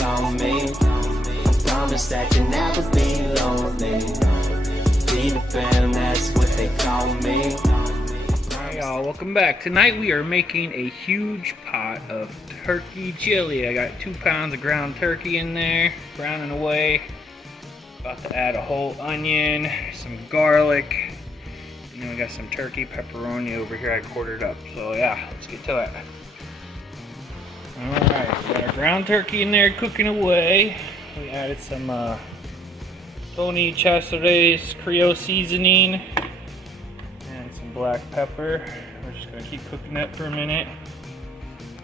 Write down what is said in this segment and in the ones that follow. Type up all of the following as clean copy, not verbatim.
call me. Promise that you'll never be lonely. Be the fam, that's what they call me. Hey y'all, welcome back. Tonight we are making a huge pot of turkey chili. I got 2 pounds of ground turkey in there, browning away. About to add a whole onion, some garlic, and then we got some turkey pepperoni over here I quartered up. So yeah, let's get to it. Alright, got our ground turkey in there cooking away. We added some Tony Chachere's Creole seasoning and some black pepper. We're just going to keep cooking that for a minute.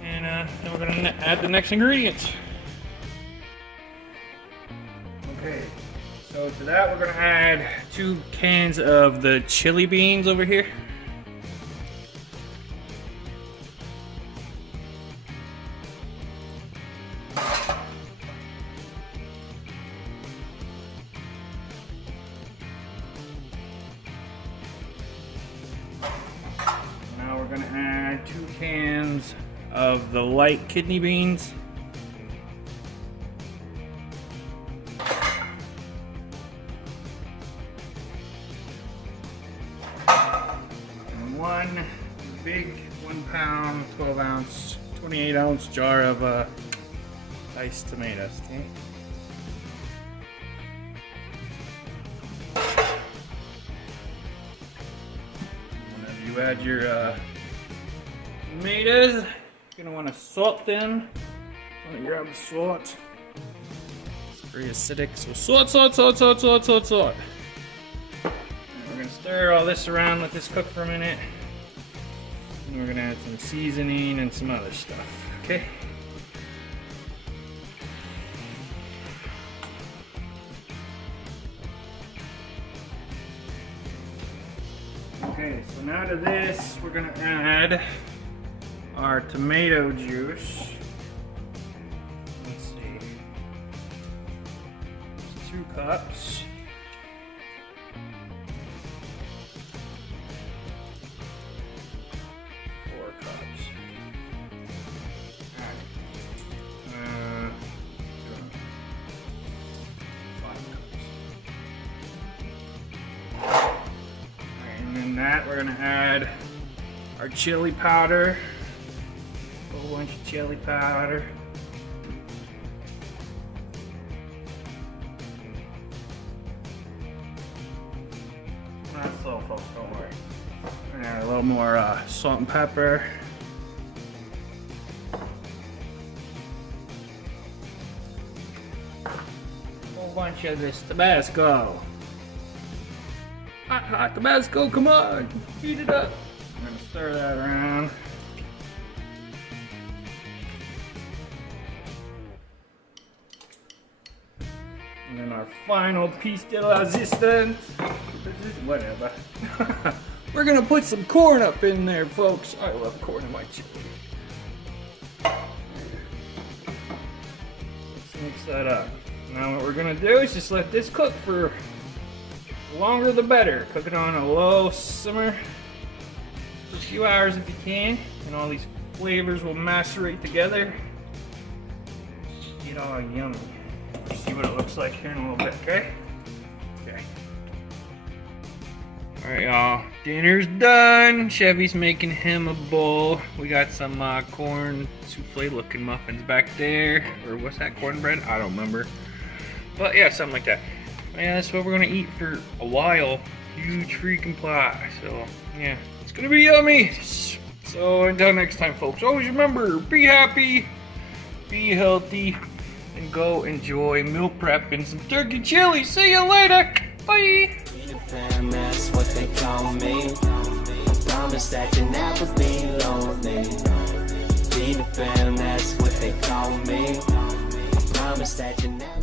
And then we're going to add the next ingredients. Okay, so to that we're going to add 2 cans of the chili beans over here. Now we're going to add 2 cans of the light kidney beans. And 1 big 1 pound, 12 ounce, 28 ounce jar of diced tomatoes. Okay? You add your tomatoes. You're gonna want to salt them. I'm gonna grab the salt. It's very acidic, so salt. And we're gonna stir all this around, let this cook for a minute. And we're gonna add some seasoning and some other stuff. Okay. Okay, so now to this, we're gonna add our tomato juice. Let's see, 2 cups. Four cups. All right. 5 cups. And then that we're gonna add our chili powder, a whole bunch of chili powder. Not slow, folks, don't worry. We're gonna add a little more salt and pepper. A whole bunch of this Tabasco. Hot Tabasco, come on, heat it up. I'm gonna stir that around. And then our final piece de la resistance. Whatever. We're gonna put some corn up in there, folks. I love corn in my chili. Let's mix that up. Now what we're gonna do is just let this cook for the longer the better. Cook it on a low simmer for a few hours if you can, and all these flavors will macerate together. Get all yummy. We'll see what it looks like here in a little bit, okay? Okay. Alright, y'all. Dinner's done. Chevy's making him a bowl. We got some corn souffle looking muffins back there. Or what's that, cornbread? I don't remember. But yeah, something like that. Yeah, that's what we're gonna eat for a while. Huge freaking pot. So yeah, it's gonna be yummy. So until next time, folks, always remember, be happy, be healthy, and go enjoy meal prep and some turkey chili. See you later. Bye. Be the fam, that's what they call me. Promise that you'll never be lonely. Be the fam, that's what they call me. Promise that you never